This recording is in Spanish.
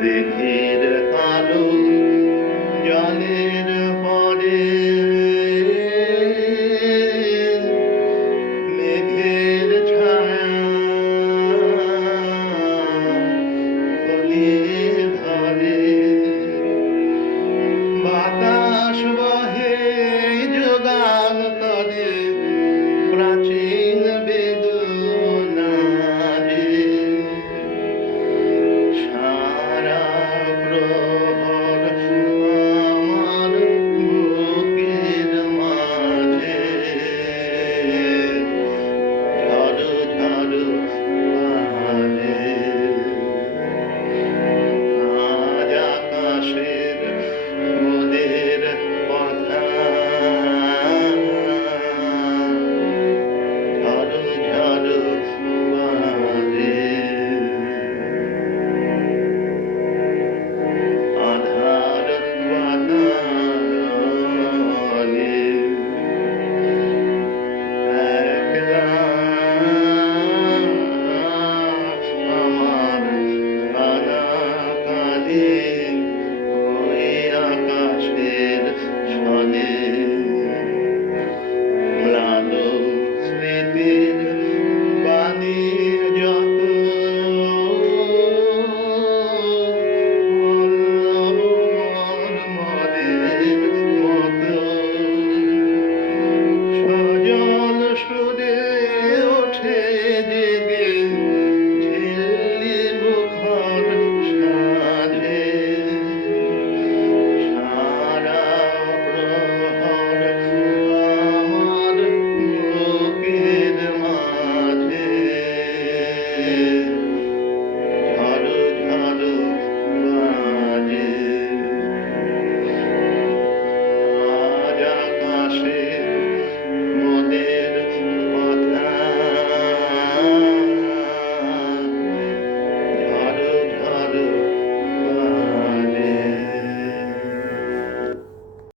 de